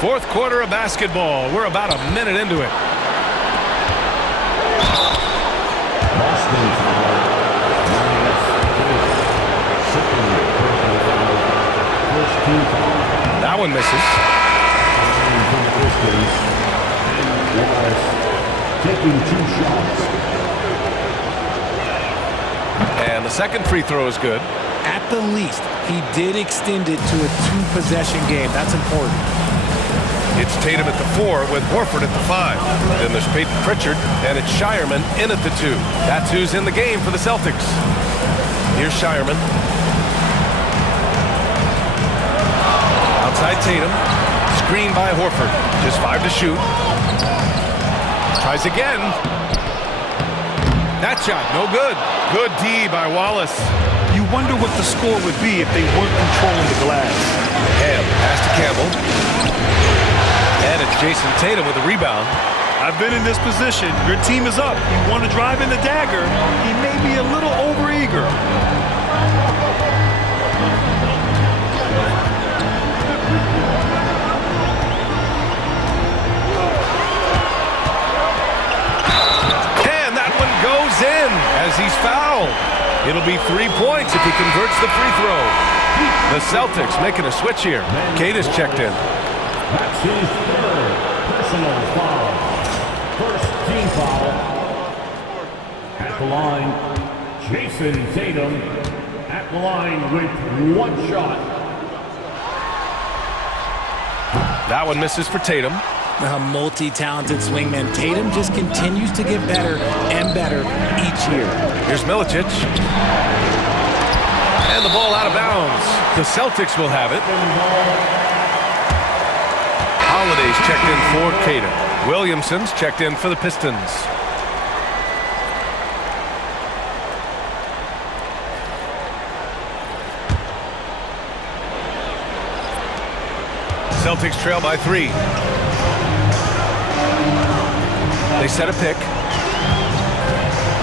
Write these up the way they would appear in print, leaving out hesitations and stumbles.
Fourth quarter of basketball. We're about a minute into it. That one misses. Taking 2 shots. And the second free throw is good. At the least, he did extend it to a 2-possession game. That's important. It's Tatum at the 4 with Horford at the 5. Then there's Peyton Pritchard, and it's Shireman in at the 2. That's who's in the game for the Celtics. Here's Shireman. Outside Tatum. Screen by Horford. Just 5 to shoot. Tries again. That shot, no good. Good D by Wallace. You wonder what the score would be if they weren't controlling the glass. Ham, pass to Campbell. And it's Jason Tatum with a rebound. I've been in this position. Your team is up. You want to drive in the dagger. He may be a little overeager. In as he's fouled. It'll be 3 points if he converts the free throw. The Celtics making a switch here. Kate is checked in. That's his 3rd personal foul. First team foul. At the line, Jason Tatum. At the line with 1 shot. That one misses for Tatum. A multi-talented swingman. Tatum just continues to get better and better each year. Here's Milicic. And the ball out of bounds. The Celtics will have it. Holiday's checked in for Tatum. Williamson's checked in for the Pistons. Celtics trail by 3. They set a pick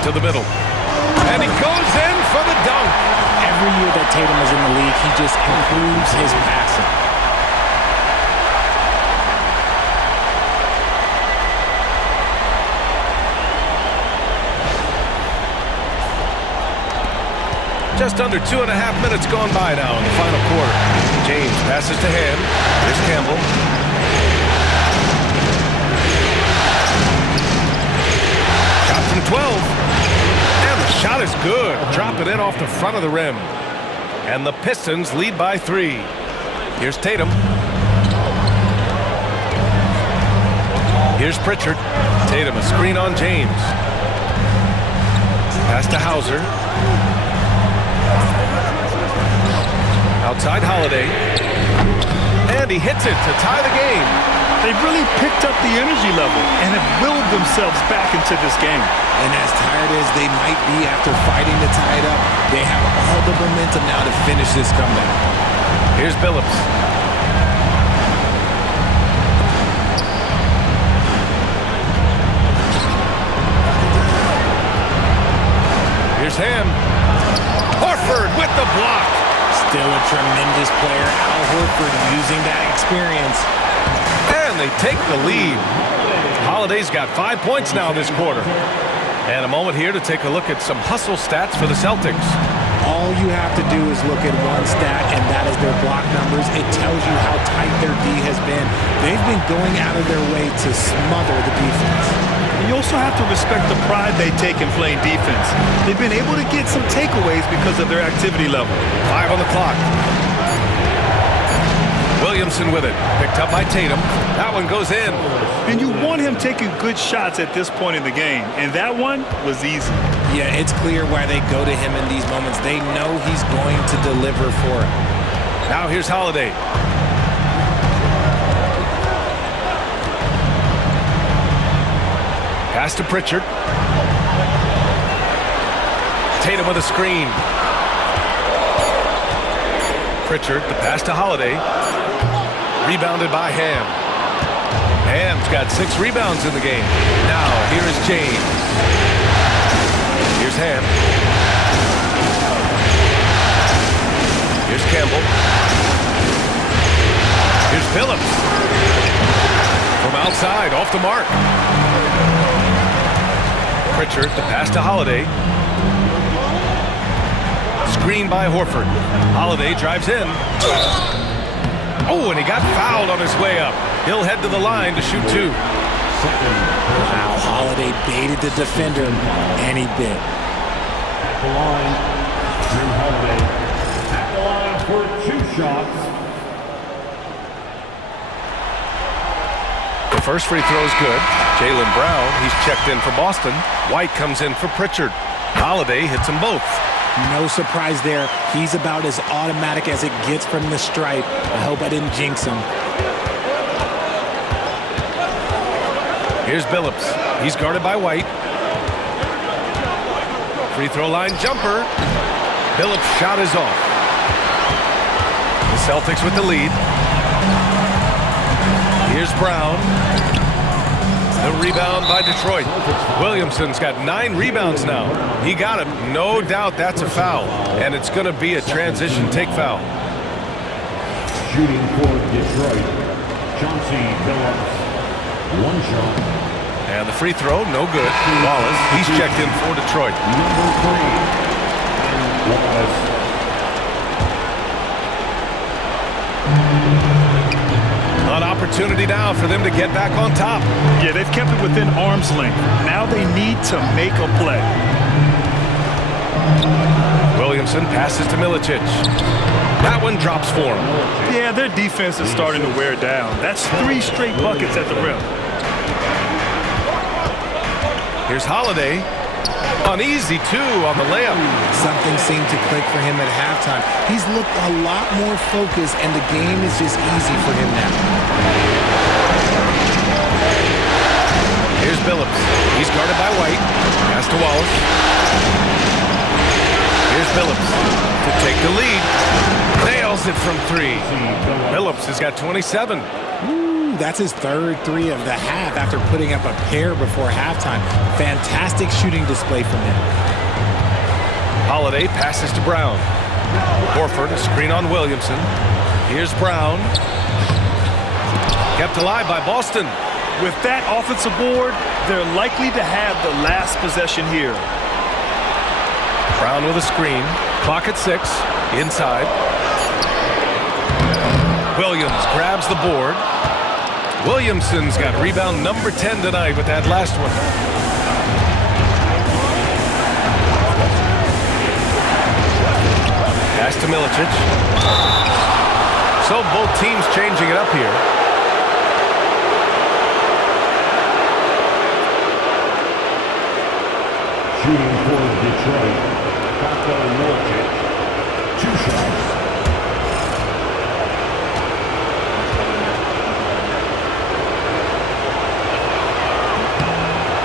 to the middle. And he goes in for the dunk. Every year that Tatum is in the league, he just improves his passing. Just under 2.5 minutes gone by now in the final quarter. James passes to Ham. Here's Campbell. Shot from 12. And the shot is good. Drop it in off the front of the rim. And the Pistons lead by 3. Here's Tatum. Here's Pritchard. Tatum, a screen on James. Pass to Hauser. Outside Holiday. And he hits it to tie the game. They've really picked up the energy level and have willed themselves back into this game. And as tired as they might be after fighting to tie it up, they have all the momentum now to finish this comeback. Here's Billups. Here's Ham. Horford with the block. Still a tremendous player. Al Horford using that experience. And they take the lead. Holiday's got 5 points now this quarter. And a moment here to take a look at some hustle stats for the Celtics. All you have to do is look at one stat, and that is their block numbers. It tells you how tight their D has been. They've been going out of their way to smother the defense. And you also have to respect the pride they take in playing defense. They've been able to get some takeaways because of their activity level. 5 on the clock. Williamson with it. Picked up by Tatum. That one goes in. And you want him taking good shots at this point in the game. And that one was easy. Yeah, it's clear why they go to him in these moments. They know he's going to deliver for him. Now here's Holiday. Pass to Pritchard. Tatum with a screen. Pritchard, the pass to Holiday. Rebounded by Ham. Ham's got 6 rebounds in the game. Now, here is James. Here's Ham. Here's Campbell. Here's Phillips. the mark. Pritchard, the pass to Holiday. Screen by Horford. Holiday drives in. Oh, and he got fouled on his way up. He'll head to the line to shoot two. Wow, Holiday baited the defender, and he bit. At the line, Drew Holiday. At the line for 2 shots. The first free throw is good. Jaylen Brown, he's checked in for Boston. White comes in for Pritchard. Holiday hits them both. No surprise there. He's about as automatic as it gets from the stripe. I hope I didn't jinx him. Here's Billups. He's guarded by White. Free throw line jumper. Billups' shot is off. The Celtics with the lead. Here's Brown. The rebound by Detroit. Williamson's got 9 rebounds now. He got him. No doubt that's a foul. And it's going to be a transition take foul. Shooting for Detroit, Chauncey Billups. 1 shot. And the free throw, no good. Wallace, he's checked in for Detroit. Number 3, Wallace. An opportunity now for them to get back on top. Yeah, they've kept it within arm's length. Now they need to make a play. Williamson passes to Milicic. That one drops for him. Yeah, their defense is starting to wear down. That's 3 straight buckets at the rim. Here's Holiday. An easy 2 on the layup. Something seemed to click for him at halftime. He's looked a lot more focused, and the game is just easy for him now. Here's Billups. He's guarded by White. Pass to Wallace. Here's Billups to take the lead. Nails it from 3. Billups has got 27. That's his 3rd 3 of the half after putting up a pair before halftime. Fantastic shooting display from him. Holiday passes to Brown. Horford, a screen on Williamson. Here's Brown. Kept alive by Boston. With that offensive board, they're likely to have the last possession here. Brown with a screen. Clock at 6. Inside. Williams grabs the board. Williamson's got rebound number 10 tonight with that last one. Pass to Milicic. So both teams changing it up here. Shooting for Detroit, Milicic. 2 shots.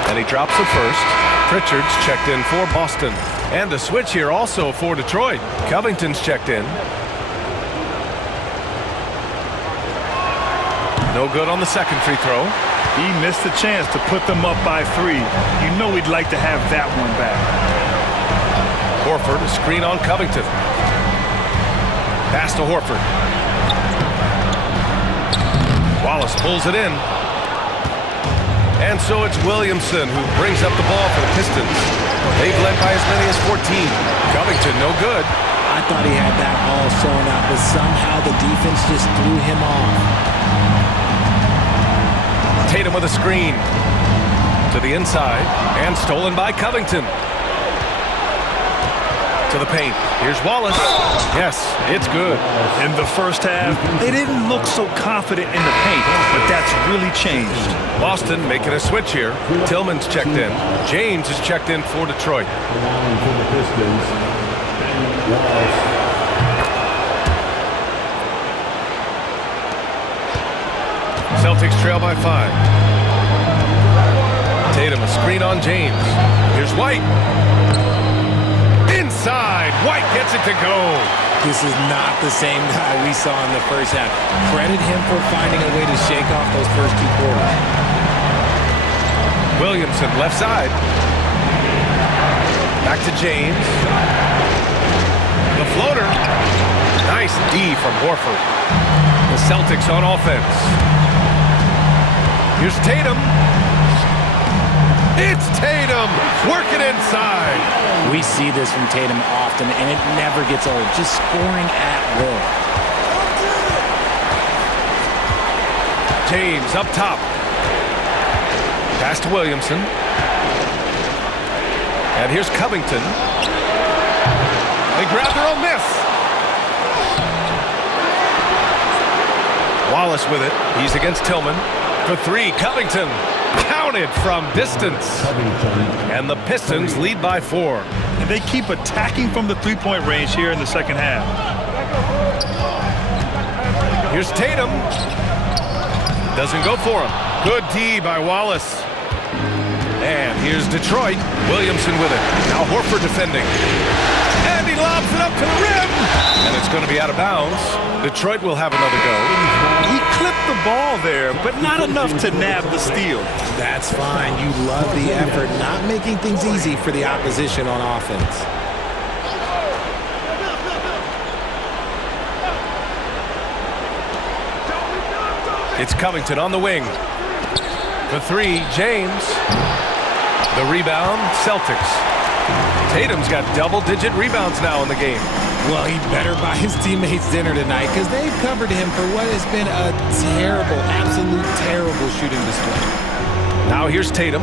And he drops the first. Pritchard's checked in for Boston. And the switch here also for Detroit. Covington's checked in. No good on the second free throw. He missed a chance to put them up by 3. You know he'd like to have that one back. Horford, a screen on Covington. Pass to Horford. Wallace pulls it in. And so it's Williamson who brings up the ball for the Pistons. They've led by as many as 14. Covington, no good. I thought he had that all sewn up, but somehow the defense just threw him off. Tatum with a screen. To the inside. And stolen by Covington. To the paint. Here's Wallace. Yes, it's good. In the first half, they didn't look so confident in the paint, but that's really changed. Boston making a switch here. Tillman's checked in. James is checked in for Detroit. Along for the Pistons, Ben Wallace. Celtics trail by 5. Tatum, a screen on James. Here's White. Inside. White gets it to go. This is not the same guy we saw in the first half. Credit him for finding a way to shake off those first 2 quarters. Williamson, left side. Back to James. The floater. Nice D from Horford. The Celtics on offense. Here's Tatum. It's Tatum working inside. We see this from Tatum often, and it never gets old. Just scoring at will. James up top. Pass to Williamson. And here's Covington. They grab their own miss. Wallace with it. He's against Tillman. For three, Covington. Counted from distance. And the Pistons lead by 4. And they keep attacking from the three-point range here in the second half. Here's Tatum. Doesn't go for him. Good D by Wallace. And here's Detroit. Williamson with it. Now Horford defending. And he lobs it up to the rim. And it's going to be out of bounds. Detroit will have another go. He clipped the ball there, but not enough to nab the steal. That's fine. You love the effort, not making things easy for the opposition on offense. It's Covington on the wing. For three, James. The rebound, Celtics. Tatum's got double-digit rebounds now in the game. Well, he better buy his teammates dinner tonight because they've covered him for what has been a terrible, absolute terrible shooting display. Now here's Tatum.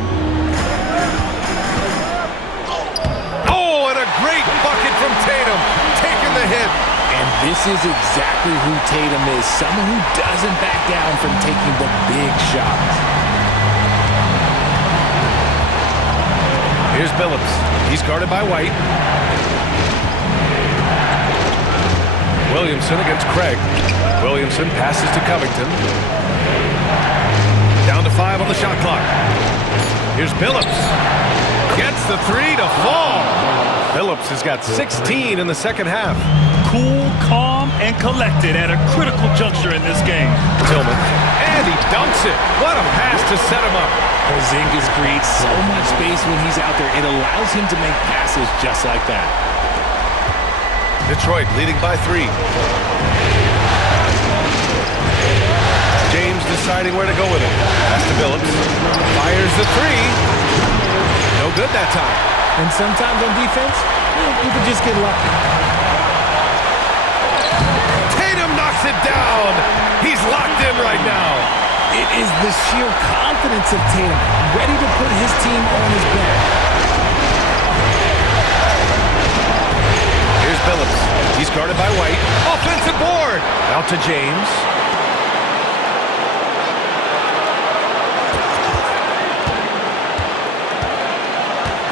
Oh, and a great bucket from Tatum, taking the hit. And this is exactly who Tatum is, someone who doesn't back down from taking the big shots. Here's Billups. He's guarded by White. Williamson against Craig. Williamson passes to Covington. Down to 5 on the shot clock. Here's Billups. Gets the three to fall. Billups has got 16 in the second half. Cool, calm, and collected at a critical juncture in this game. Tillman. And he dunks it. What a pass to set him up. Porzingis creates so much space when he's out there. It allows him to make passes just like that. Detroit leading by 3. James deciding where to go with it. Pass to Billups. Fires the three. No good that time. And sometimes on defense, you can just get lucky. Tatum knocks it down. He's locked in right now. It is the sheer confidence of Tatum, ready to put his team on his back. Here's Billups. He's guarded by White. Offensive board. Out to James.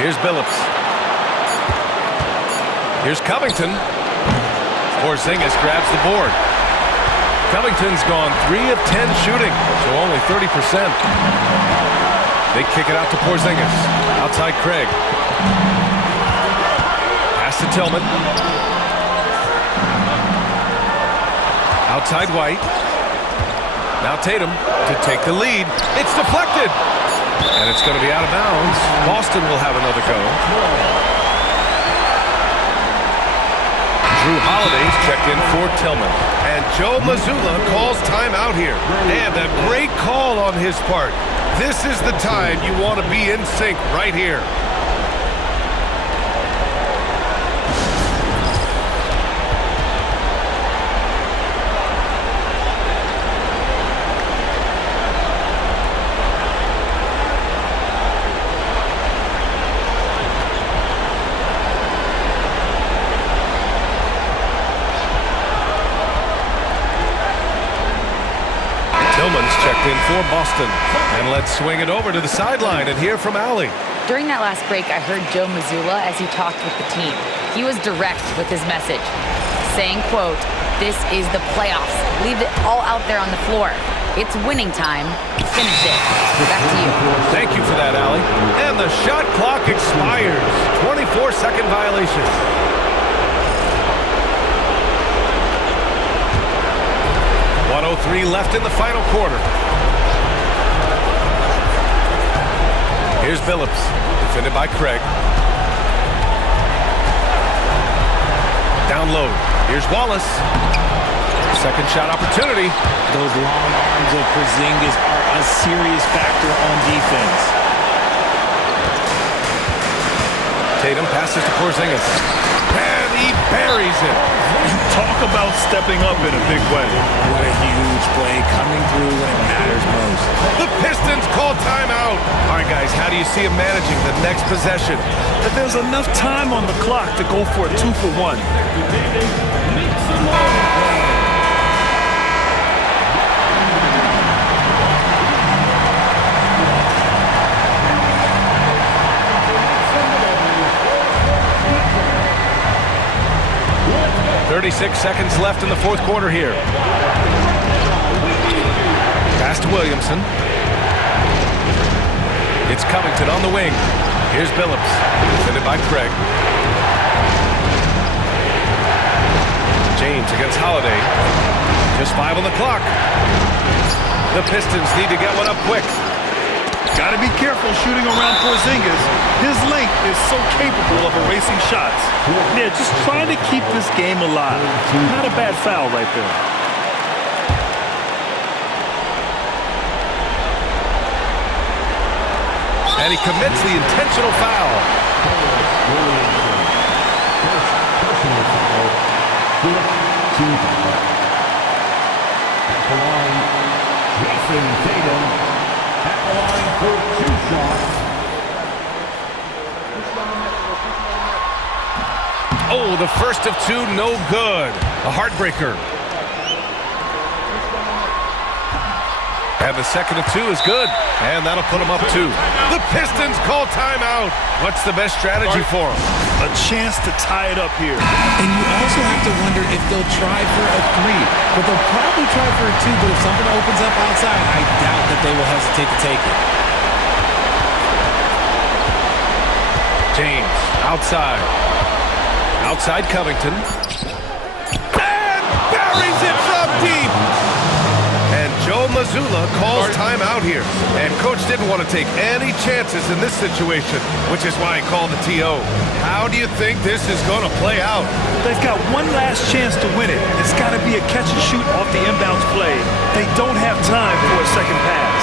Here's Billups. Here's Covington. Porzingis grabs the board. Covington's gone 3 of 10 shooting, so only 30%. They kick it out to Porzingis. Outside Craig. Pass to Tillman. Outside White. Now Tatum to take the lead. It's deflected. And it's going to be out of bounds. Boston will have another go. Drew Holiday's checked in for Tillman. And Joe Mazzulla calls timeout here. And a great call on his part. This is the time you want to be in sync right here. Tillman's checked in for Boston. And let's swing it over to the sideline and hear from Allie. During that last break, I heard Joe Mazzulla as he talked with the team. He was direct with his message, saying, quote, "This is the playoffs. Leave it all out there on the floor. It's winning time. Finish it." Back to you. Thank you for that, Allie. And the shot clock expires. 24-second violation. .103 left in the final quarter. Here's Billups, defended by Craig. Down low. Here's Wallace. Second shot opportunity. Those long arms of Porzingis are a serious factor on defense. Tatum passes to Porzingis. And he buries it. Talk about stepping up in a big way. What a huge play coming through when it matters most. The Pistons call timeout. All right, guys, how do you see him managing the next possession? But there's enough time on the clock to go for a 2-for-1. 36 seconds left in the fourth quarter here. Pass to Williamson. It's Covington on the wing. Here's Billups, defended by Craig. James against Holiday. Just 5 on the clock. The Pistons need to get one up quick. Got to be careful shooting around Porzingis. His length is so capable of erasing shots. Yeah, just trying to keep this game alive. Not a bad foul right there. And he commits the intentional foul. At the line, Jason Tatum. At the line for 2 shots. Oh, the first of 2, no good. A heartbreaker. And the second of 2 is good. And that'll put them up 2. The Pistons call timeout. What's the best strategy for them? A chance to tie it up here. And you also have to wonder if they'll try for a 3. But they'll probably try for a 2. But if something opens up outside, I doubt that they will hesitate to take it. James, outside. Outside Covington. And buries it from deep. And Joe Mazzulla calls timeout here. And Coach didn't want to take any chances in this situation, which is why he called the TO. How do you think this is going to play out? They've got one last chance to win it. It's got to be a catch and shoot off the inbounds play. They don't have time for a second pass.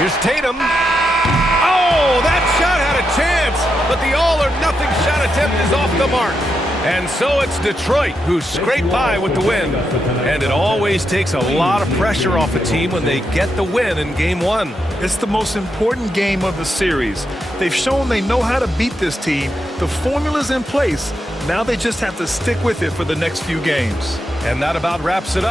Here's Tatum. Oh, that shot had a chance, but the all-or-nothing shot attempt is off the mark. And so it's Detroit who scraped by with the win. And it always takes a lot of pressure off a team when they get the win in Game 1. It's the most important game of the series. They've shown they know how to beat this team. The formula's in place. Now they just have to stick with it for the next few games. And that about wraps it up.